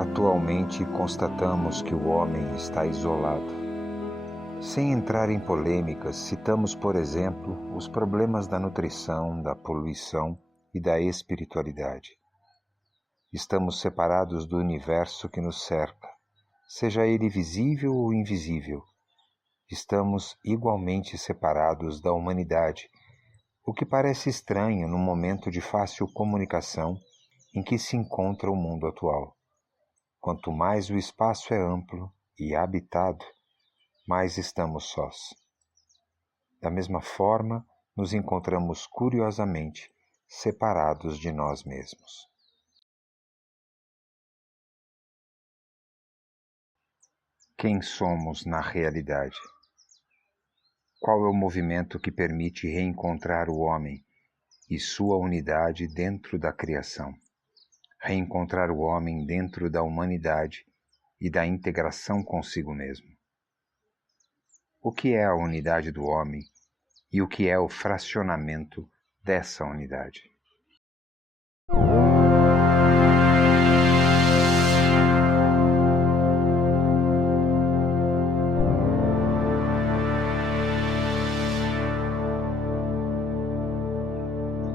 Atualmente constatamos que o homem está isolado. Sem entrar em polêmicas, citamos, por exemplo, os problemas da nutrição, da poluição e da espiritualidade. Estamos separados do universo que nos cerca, seja ele visível ou invisível. Estamos igualmente separados da humanidade, o que parece estranho num momento de fácil comunicação em que se encontra o mundo atual. Quanto mais o espaço é amplo e habitado, mais estamos sós. Da mesma forma, nos encontramos curiosamente separados de nós mesmos. Quem somos na realidade? Qual é o movimento que permite reencontrar o homem e sua unidade dentro da criação? Reencontrar o homem dentro da humanidade e da integração consigo mesmo. O que é a unidade do homem e o que é o fracionamento dessa unidade?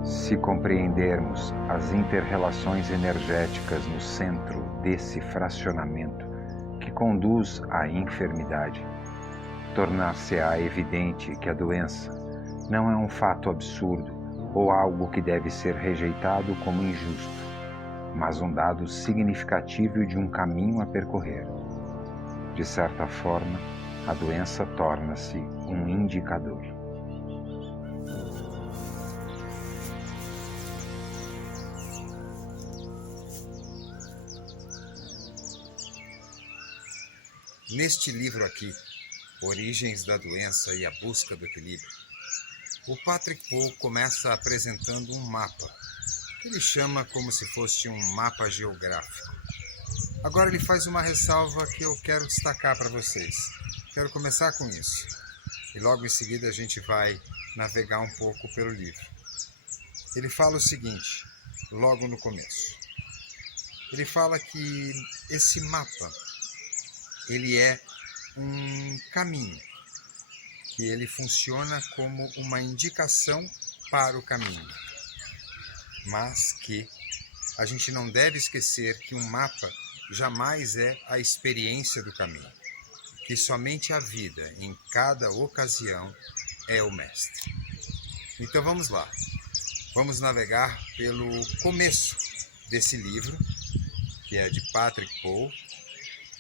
Se compreendermos as inter-relações energéticas no centro desse fracionamento que conduz à enfermidade, tornar-se-á evidente que a doença não é um fato absurdo ou algo que deve ser rejeitado como injusto, mas um dado significativo de um caminho a percorrer. De certa forma, a doença torna-se um indicador. Neste livro aqui, Origens da Doença e a Busca do Equilíbrio, o Patrick Paul começa apresentando um mapa, que ele chama como se fosse um mapa geográfico. Agora ele faz uma ressalva que eu quero destacar para vocês. Quero começar com isso. E logo em seguida a gente vai navegar um pouco pelo livro. Ele fala o seguinte, logo no começo. Ele fala que esse mapa, ele é um caminho, que ele funciona como uma indicação para o caminho, mas que a gente não deve esquecer que um mapa jamais é a experiência do caminho, que somente a vida, em cada ocasião, é o mestre. Então vamos lá, vamos navegar pelo começo desse livro, que é de Patrick Paul.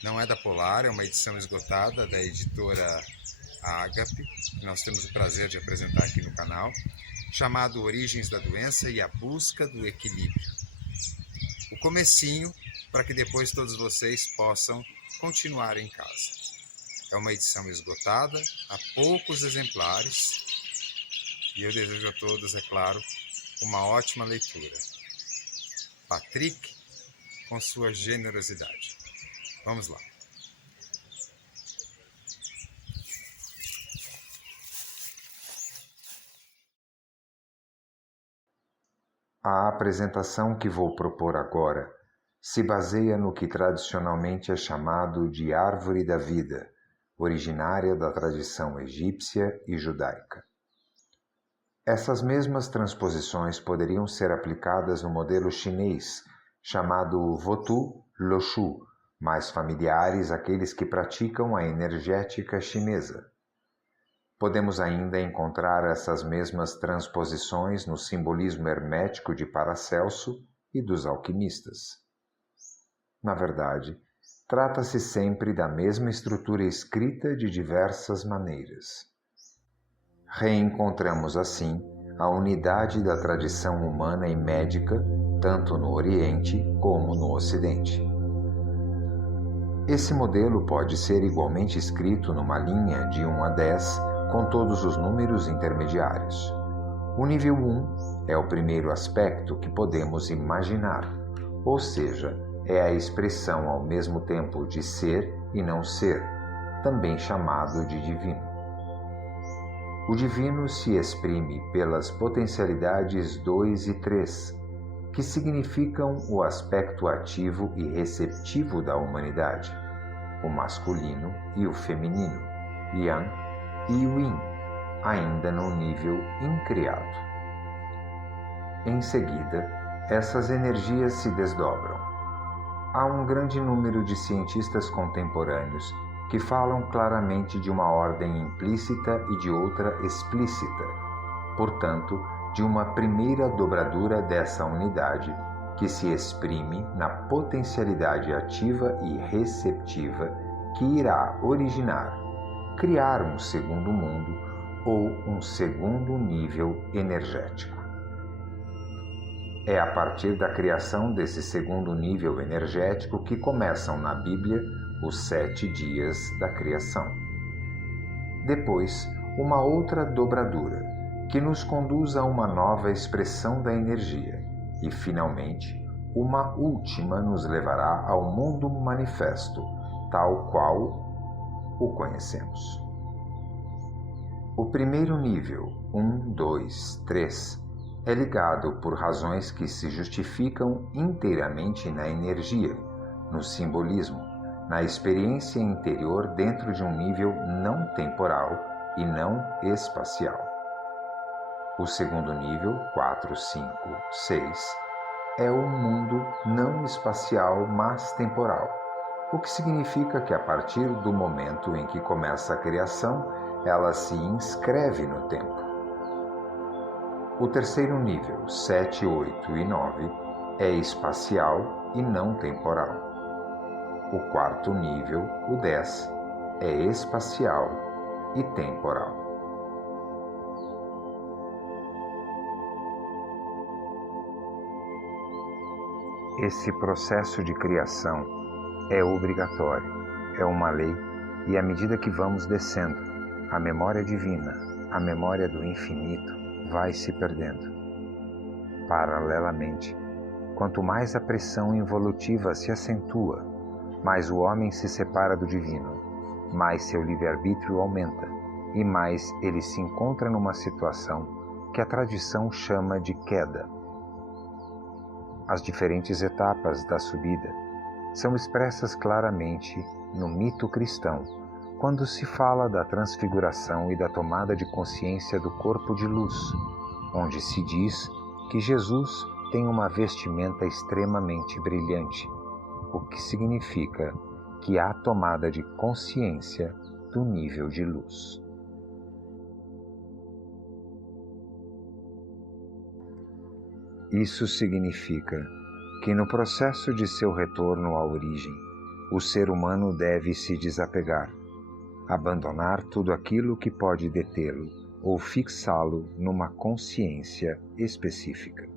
Não é da Polar, é uma edição esgotada da editora Ágape, que nós temos o prazer de apresentar aqui no canal, chamado Origens da Doença e a Busca do Equilíbrio. O comecinho, para que depois todos vocês possam continuar em casa. É uma edição esgotada, há poucos exemplares, e eu desejo a todos, é claro, uma ótima leitura. Patrick, com sua generosidade. Vamos lá. A apresentação que vou propor agora se baseia no que tradicionalmente é chamado de Árvore da Vida, originária da tradição egípcia e judaica. Essas mesmas transposições poderiam ser aplicadas no modelo chinês, chamado Wotu Loshu, mais familiares àqueles que praticam a energética chinesa. Podemos ainda encontrar essas mesmas transposições no simbolismo hermético de Paracelso e dos alquimistas. Na verdade, trata-se sempre da mesma estrutura escrita de diversas maneiras. Reencontramos, assim, a unidade da tradição humana e médica, tanto no Oriente como no Ocidente. Esse modelo pode ser igualmente escrito numa linha de 1 a 10, com todos os números intermediários. O nível 1 é o primeiro aspecto que podemos imaginar, ou seja, é a expressão ao mesmo tempo de ser e não ser, também chamado de divino. O divino se exprime pelas potencialidades 2 e 3, que significam o aspecto ativo e receptivo da humanidade, o masculino e o feminino, Yang e Yin, ainda no nível incriado. Em seguida, essas energias se desdobram. Há um grande número de cientistas contemporâneos que falam claramente de uma ordem implícita e de outra explícita, portanto, de uma primeira dobradura dessa unidade que se exprime na potencialidade ativa e receptiva que irá originar, criar um segundo mundo ou um segundo nível energético. É a partir da criação desse segundo nível energético que começam na Bíblia os 7 dias da criação. Depois, uma outra dobradura, que nos conduz a uma nova expressão da energia, e, finalmente, uma última nos levará ao mundo manifesto, tal qual o conhecemos. O primeiro nível, 1, 2, 3, é ligado por razões que se justificam inteiramente na energia, no simbolismo, na experiência interior dentro de um nível não temporal e não espacial. O segundo nível, 4, 5, 6, é o mundo não espacial, mas temporal, o que significa que a partir do momento em que começa a criação, ela se inscreve no tempo. O terceiro nível, 7, 8 e 9, é espacial e não temporal. O quarto nível, o 10, é espacial e temporal. Esse processo de criação é obrigatório, é uma lei, e à medida que vamos descendo, a memória divina, a memória do infinito, vai se perdendo. Paralelamente, quanto mais a pressão involutiva se acentua, mais o homem se separa do divino, mais seu livre-arbítrio aumenta e mais ele se encontra numa situação que a tradição chama de queda. As diferentes etapas da subida são expressas claramente no mito cristão, quando se fala da transfiguração e da tomada de consciência do corpo de luz, onde se diz que Jesus tem uma vestimenta extremamente brilhante, o que significa que há tomada de consciência do nível de luz. Isso significa que no processo de seu retorno à origem, o ser humano deve se desapegar, abandonar tudo aquilo que pode detê-lo ou fixá-lo numa consciência específica.